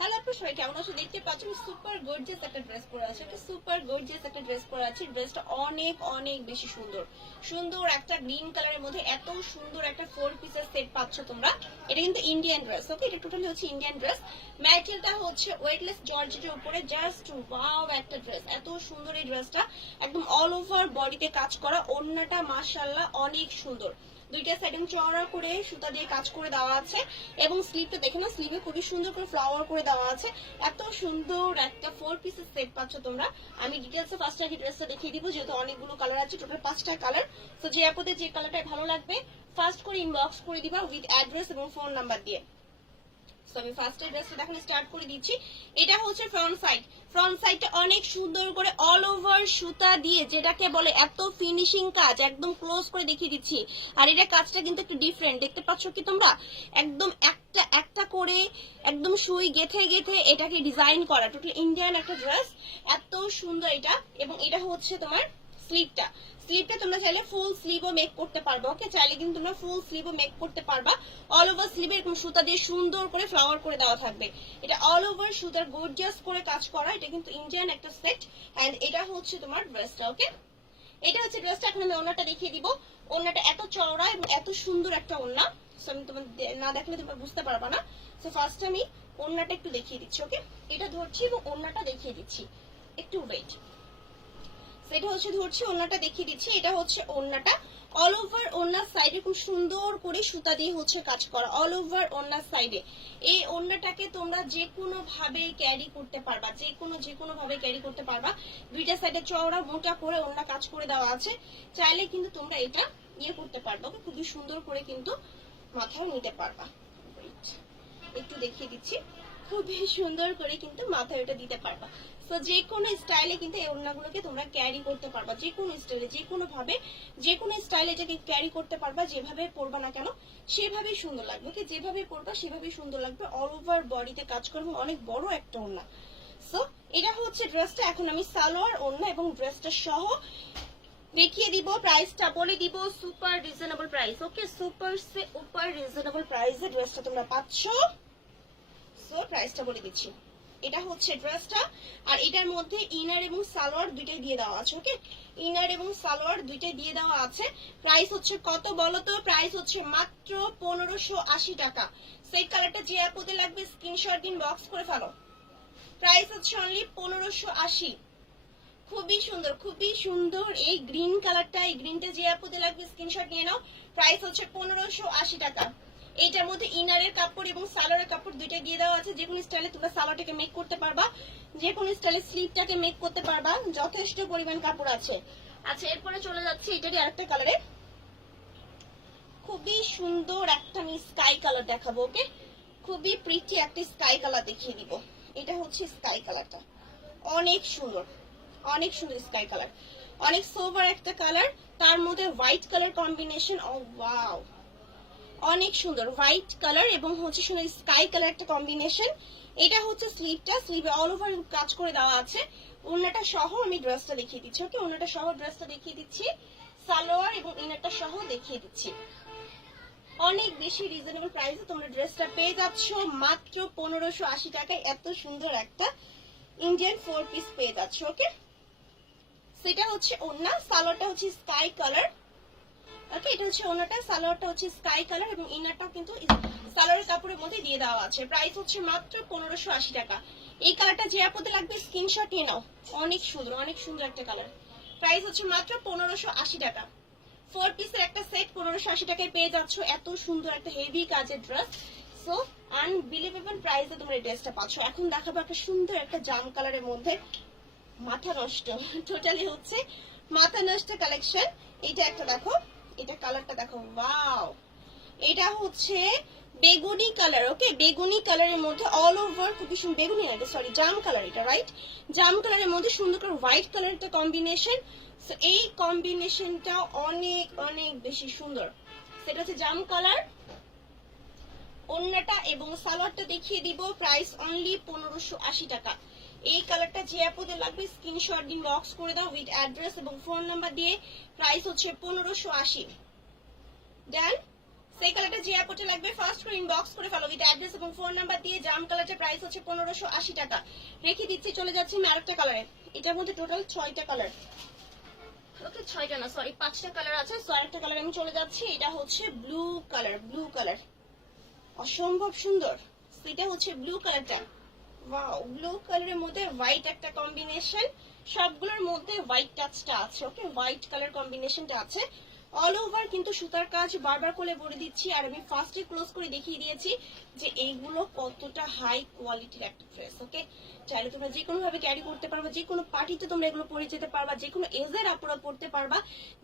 Hello আপু, সবাই কেমন আছো? দেখতে পাচ্ছ সুপার গর্জিয়াস একটা ড্রেস পরে আছে। একটা সুপার গর্জিয়াস একটা ড্রেস পরে আছে। ড্রেসটা অনেক অনেক বেশি সুন্দর। সুন্দর একটা গ্রিন কালারের মধ্যে এত সুন্দর একটা 4 পিসের সেট পাচ্ছ তোমরা। এটা কিন্তু ইন্ডিয়ান ড্রেস, ওকে? এটা টোটালি হচ্ছে ইন্ডিয়ান ড্রেস। ম্যাটেরিয়ালটা হচ্ছে ওয়েটলেস জর্জেটের উপরে। জাস্ট ওয়াও একটা ড্রেস, এত সুন্দর এই ড্রেসটা। একদম অল ওভার বডিতে কাজ করা। ওড়নাটা মাশাআল্লাহ অনেক সুন্দর। দুইটা সাইডে চওড়া করে সুতা দিয়ে কাজ করে দেওয়া আছে এবং স্লিভটা দেখে না, স্লিভে খুবই সুন্দর করে ফ্লাওয়ার করে দেওয়া আছে। এত সুন্দর একটা 4 পিসের সেট পাচ্ছ তোমরা। আমি ডিটেলসে ফার্স্ট আগে ড্রেসটা দেখিয়ে দিব, যেহেতু অনেকগুলো কালার আছে, টোটাল 5টা কালার। তো যে আপনাদের যে কালারটা ভালো লাগবে ফার্স্ট করে ইনবক্স করে দিবা উইথ অ্যাড্রেস এবং ফোন নাম্বার দিয়ে। আমি ফার্স্ট ড্রেসটা দেখানো স্টার্ট করে দিচ্ছি। এটা হচ্ছে ফ্রন্ট সাইড। ফ্রন্ট সাইডটা অনেক সুন্দর করে অল ওভার সুতা দিয়ে, যেটাকে বলে এত ফিনিশিং কাজ, একদম ক্লোজ করে দেখিয়ে দিচ্ছি। আর এটা কাজটা কিন্তু একটু ডিফারেন্ট, দেখতে পাচ্ছ কি তোমরা? একদম একটা একটা করে একদম সুই গেথে গেথে এটাকে ডিজাইন করা। টোটাল ইন্ডিয়ান একটা ড্রেস, এত সুন্দর এটা। এবং এটা হচ্ছে তোমার স্লিভটা। স্লিভটা তোমরা চাইলে ফুল স্লিভও মেক করতে পারবে, ওকে? চাইলে কিন্তু তোমরা ফুল স্লিভও মেক করতে পারবা। অল ওভার স্লিভে এরকম সুতা দিয়ে সুন্দর করে ফ্লাওয়ার করে দেওয়া থাকবে। এটা অল ওভার সুতার গর্জিয়াস করে কাজ করা। এটা কিন্তু ইন্ডিয়ান একটা সেট। এন্ড এটা হচ্ছে তোমার ড্রেসটা, ওকে? এটা হচ্ছে ড্রেসটা। এখন আমি ওড়নাটা দেখিয়ে দিব। ওড়নাটা এত চওড়া এবং এত সুন্দর একটা ওড়না। সো আমি তোমার না দেখলে তোমরা বুঝতে পারবা না। সো ফার্স্ট আমি ওড়নাটা একটু দেখিয়ে দিচ্ছি, ওকে? এটা ধরছি এবং ওড়নাটা দেখিয়ে দিচ্ছি। একটু ওয়েট। সেটা হচ্ছে ধরছি, ওড়নাটা দেখিয়ে দিচ্ছি। এটা হচ্ছে ওড়নাটা। অল ওভার ওড়নার সাইডে খুব সুন্দর করে সুতা দিয়ে হচ্ছে কাজ করা, অল ওভার ওড়নার সাইডে। এই ওড়নাটাকে তোমরা যে কোনো ভাবে ক্যারি করতে পারবা, যে কোনো ভাবে ক্যারি করতে পারবা। দুইটা সাইডে চওড়া মোটা করে ওড়না কাজ করে দেওয়া আছে। চাইলে কিন্তু তোমরা এটা ইয়ে করতে পারবা, খুবই সুন্দর করে কিন্তু মাথায় নিতে পারবা। একটু দেখিয়ে দিচ্ছি, খুবই সুন্দর করে কিন্তু মাথায় ওটা দিতে পারবা। তো যে কোনো স্টাইলে কিন্তু এই ওড়নাগুলোকে তোমরা ক্যারি করতে পারবা, যে কোনো স্টাইলে, যে কোনো ভাবে, যে কোনো স্টাইলে এটাকে ক্যারি করতে পারবা। যেভাবে পরবা না কেন সেভাবেই সুন্দর লাগবে, কি? যেভাবে পরবা সেভাবেই সুন্দর লাগবে। অল ওভার বডিতে কাজ করবে, অনেক বড় একটা ওড়না। সো এটা হচ্ছে ড্রেসটা। এখন আমি সালোয়ার, ওড়না এবং ড্রেসটা সহ দেখিয়ে দিব। প্রাইসটা বলে দিব, সুপার রিজনেবল প্রাইস, ওকে? সুপার সে উপর রিজনেবল প্রাইসে ড্রেসটা তোমরা পাচ্ছ। সো প্রাইসটা বলে দিচ্ছি। এটা হচ্ছে ড্রেসটা। আর এটার মধ্যে ইনার এবং সালোয়ার দুইটাই দিয়ে দেওয়া আছে, ওকে? ইনার এবং সালোয়ার দুইটাই দিয়ে দেওয়া আছে। প্রাইস হচ্ছে কত বলো তো? প্রাইস হচ্ছে মাত্র 1580 টাকা। সেই কালারটা যে অ্যাপতে লাগবে স্ক্রিনশট দিন, বক্স করে ফেলো। প্রাইস হচ্ছে অনলি 1580। খুবই সুন্দর, খুবই সুন্দর এই গ্রিন কালারটা। এই গ্রিনটা যে অ্যাপতে লাগবে স্ক্রিনশট নিয়ে নাও। প্রাইস হচ্ছে 1580 টাকা। এইটার মধ্যে ইনারের কাপড় এবং সালোয়ারের কাপড় দুইটা দিয়ে দেওয়া আছে। যে কোনো স্টাইলে তোমরা সালোয়ারটাকে মেক করতে পারবা, যে কোনো স্টাইলে স্লিভটাকে মেক করতে পারবা। যথেষ্ট পরিমাণ কাপড় আছে। আচ্ছা, এরপরে চলে যাচ্ছে এটারই আরেকটা কালারে। খুবই সুন্দর একটা আমি স্কাই কালার দেখাবো, ওকে? খুবই প্রিটি একটা স্কাই কালার দেখিয়ে দিব। এটা হচ্ছে স্কাই কালারটা, অনেক সুন্দর, অনেক সুন্দর স্কাই কালার। অনেক সোভার একটা কালার, তার মধ্যে হোয়াইট কালার কম্বিনেশন। ও ওয়াও, অনেক সুন্দর হোয়াইট কালার এবং হচ্ছে সুন্দর স্কাই কালার একটা কম্বিনেশন। এটা হচ্ছে স্লিভটা, স্লিভে অল ওভার কাজ করে দেওয়া আছে। ওড়নাটা সহ আমি ড্রেসটা দেখিয়ে দিচ্ছি, ওকে? ওড়নাটা সহ ড্রেসটা দেখিয়ে দিচ্ছি, সালোয়ার এবং ইনারটা সহ দেখিয়ে দিচ্ছি। অনেক বেশি রিজনেবল প্রাইসে তোমরা ড্রেসটা পেয়ে যাচ্ছ মাত্র 1580 টাকায়। এত সুন্দর একটা ইন্ডিয়ান 4 পিস পেয়ে যাচ্ছ, ওকে? সেটা হচ্ছে ওড়না, সালোয়ারটা হচ্ছে স্কাই কালার, ওকে? এটা হচ্ছে ওড়নাটা, সালোয়ারটা হচ্ছে স্কাই কালার এবং ইনারটাও কিন্তু সালোয়ারের কাপড়ের মধ্যে দিয়ে দেওয়া আছে। প্রাইস হচ্ছে মাত্র 1580 টাকা। এই কালারটা যে আপদে লাগবে স্ক্রিনশট নিয়ে নাও। অনেক সুন্দর, অনেক সুন্দর একটা কালার। প্রাইস হচ্ছে মাত্র 1580 টাকা। 4 পিসের একটা সেট 1580 টাকায় পেয়ে যাচ্ছ। এত সুন্দর একটা হেভি কাজের ড্রেস। সো আনবিলিভেবল প্রাইসে তোমরা এই ড্রেসটা পাচ্ছ। এখন দেখাবো একটা সুন্দর একটা জাম কালারের মধ্যে, মাথা নষ্ট, টোটালি হচ্ছে মাথা নষ্ট কালেকশন। এটা একটা দেখো, এটা কালারটা দেখো, ওয়াও! এটা হচ্ছে বেগুনি কালার, ওকে? বেগুনি কালারের মধ্যে অল ওভার খুবই সুন্দর, বেগুনি না, সরি জাম কালার, এটা রাইট? জাম কালারের মধ্যে সুন্দর করে হোয়াইট কালার একটা কম্বিনেশন। সো এই কম্বিনেশনটা অনেক অনেক বেশি সুন্দর। সেটা হচ্ছে জাম কালার। ওড়নাটা এবং সালোয়ারটা দেখিয়ে দিব। প্রাইস অনলি 1580 টাকা। এই কালারটা যে অ্যাপতে লাগবে স্ক্রিনশট দিন, বক্স করে দাও উইথ অ্যাড্রেস এবং ফোন নাম্বার দিয়ে। প্রাইস হচ্ছে 1580। দেন সেই কালারটা যে অ্যাপোর্টে লাগবে ফার্স্ট করে ইনবক্স করে ফেলো উইথ অ্যাড্রেস এবং ফোন নাম্বার দিয়ে। জাম কালারটার প্রাইস হচ্ছে 1580 টাকা। রেখে দিচ্ছি, চলে যাচ্ছে আমি আরেকটা কালারে। এটার মধ্যে টোটাল 6টা কালার, ওকে 6টা না সরি 5টা কালার আছে। সো আরেকটা কালার আমি চলে যাচ্ছি। এটা হচ্ছে ব্লু কালার, ব্লু কালার অসম্ভব সুন্দর। এটা হচ্ছে ব্লু কালারটা, ওয়াও ব্লু কালারের মধ্যে হোয়াইট একটা কম্বিনেশন, সবগুলোর মধ্যে হোয়াইট টাচটা আছে, ওকে হোয়াইট কালার কম্বিনেশনটা আছে। অল ওভার কিন্তু সুতার কাজ বারবার করে বলে দিচ্ছি, আর আমি ফার্স্টে ক্লোজ করে দেখিয়ে দিয়েছি যে এইগুলো কতটা হাই কোয়ালিটির একটা ড্রেস। ওকে, চাইলে তোমরা যে কোনো ভাবে ক্যারি করতে পারবা, যে কোনো পার্টিতে তোমরা এগুলো পরে যেতে পারবা, যে কোনো এজের আপুরা পড়তে পারবা,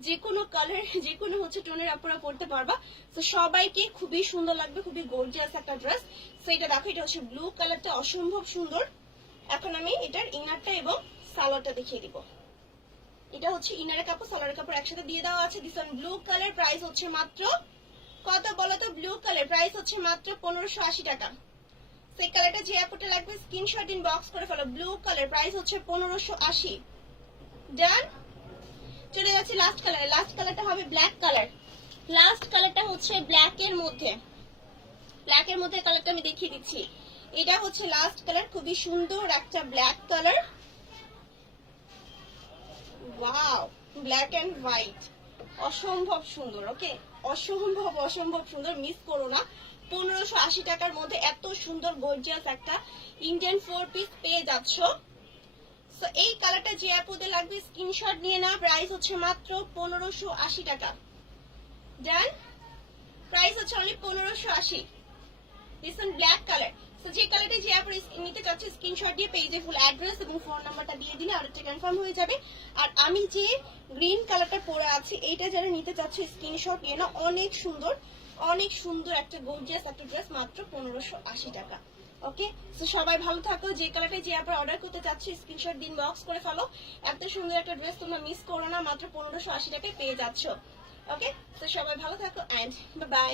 যে কোনো কালার যে কোনো হচ্ছে টোনের আপুরা পড়তে পারবা। তো সবাইকে খুবই সুন্দর লাগবে, খুবই গর্জিয়াস একটা ড্রেস। তো এটা দেখো, এটা হচ্ছে ব্লু কালারটা অসম্ভব সুন্দর। এখন আমি এটার ইনারটা এবং সালোয়ারটা দেখিয়ে দিব। এটা হচ্ছে ইনারের কাপড়, সালোয়ারের কাপড় একসাথে দিয়ে দেওয়া আছে। দিস ব্লু কালার, প্রাইস হচ্ছে মাত্র কত বলো তো? ব্লু কালার প্রাইস হচ্ছে মাত্র 1580 টাকা। সেই কালারটা যে অ্যাপোর্টে লাগবে স্ক্রিনশট ইনবক্স করে ফেলো। ব্লু কালার প্রাইস হচ্ছে 1580। ডান, চলে যাচ্ছে লাস্ট কালারে। লাস্ট কালারটা হবে ব্ল্যাক কালার। লাস্ট কালারটা হচ্ছে ব্ল্যাকের মধ্যে, ব্ল্যাকের মধ্যে কালারটা আমি দেখিয়ে দিচ্ছি। এটা হচ্ছে লাস্ট কালার, খুবই সুন্দর একটা black colour, wow black and white অসম্ভব সুন্দর। ওকে, অসম্ভব অসম্ভব সুন্দর, মিস করো না। 1580 টাকার মধ্যে এত সুন্দর গর্জিয়াস একটা ইন্ডিয়ান 4 পিস পেয়ে যাচ্ছ। সো এই কালারটা যে অ্যাপোতে লাগবে স্ক্রিনশট নিয়ে না, প্রাইস হচ্ছে মাত্র 1580 টাকা। ডান, প্রাইস হচ্ছে only 1580। This black colour. So যে কালারটি যে অ্যাপ নিতে চাচ্ছি স্ক্রিনশট দিয়ে পেজে ফুল অ্যাড্রেস এবং ফোন নাম্বারটা দিয়ে দিলে অর্ডারটা কনফার্ম হয়ে যাবে। আর আমি যে গ্রিন কালারটা পরে আছি এইটা যারা নিতে চাচ্ছে স্ক্রিনশট নিয়ে না, অনেক সুন্দর, অনেক সুন্দর একটা গর্জিয়াস একটা ড্রেস, মাত্র 1580 টাকা। ওকে, সো সবাই ভালো থাকো। যে কালারটা যে অ্যাপে অর্ডার করতে চাচ্ছি স্ক্রিনশট দিন বক্স করে ফেলো। এত সুন্দর একটা ড্রেস তোমরা মিস করো না, মাত্র 1580 টাকায় পেয়ে যাচ্ছ। ওকে, তো সবাই ভালো থাকো এন্ড বাই বাই।